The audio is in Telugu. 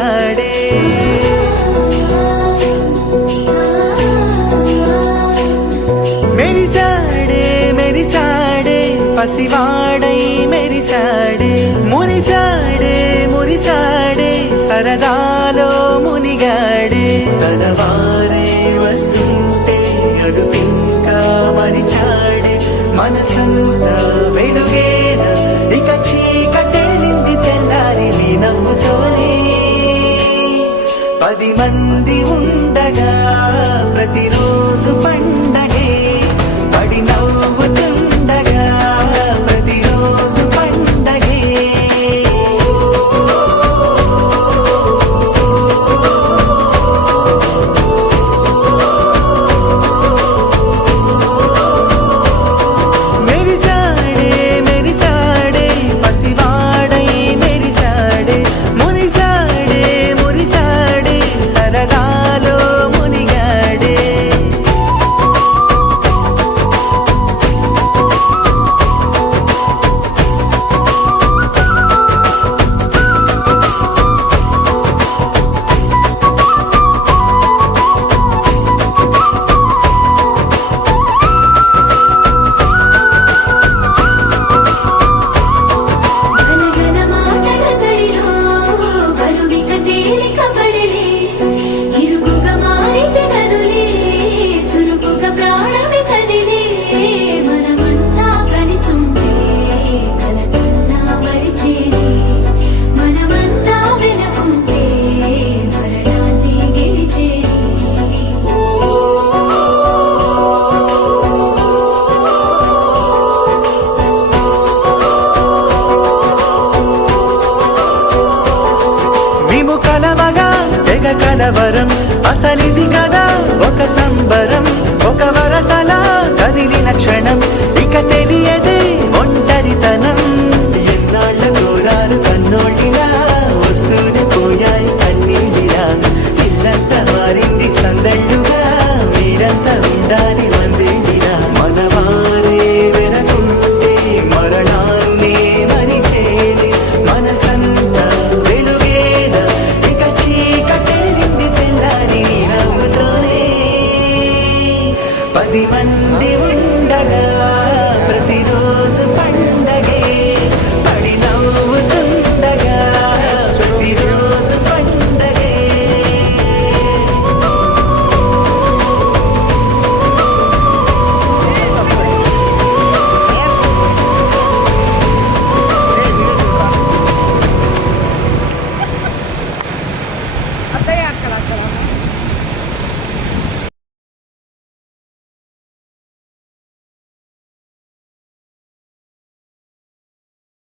మురిసాడే మెరిసాడే మెరిసాడే పసివాడై మెరిసాడే మురిసాడే మురిసాడే సరదాలో మునిగాడే తనవారే వస్తుంటే అదుపింకా మరిచాడే మనసంతా వెలుగేన ఇక చీకటెళ్ళింది తెల్లారి నీ నవ్వుతోనే 10 మంది ఉండగా ప్రతిరోజు పండగే పడి నవ్వుతుండగా ప్రతిరోజు పండగే మెరిసాడే మెరిసాడే పసివాడై మెరిసాడే మురిసాడే మురిసాడే సరదాలో మునిగాడే గలగల మాటల సడిలో బరువిక తేలిక పడిలే ఇరుకుగా మారితే కదులే చురుకుగా ప్రాణమి కదిలే మనమంతా కలిసుంటే కలకన్నా మరిచేనే మనమంతా వెనకుంటే మరణాన్ని గెలిచేనే మేము కలవగా తెగ కలవరం అసలిది కదా ఒక సంబరం ఒక వరసలా కదిలిన క్షణం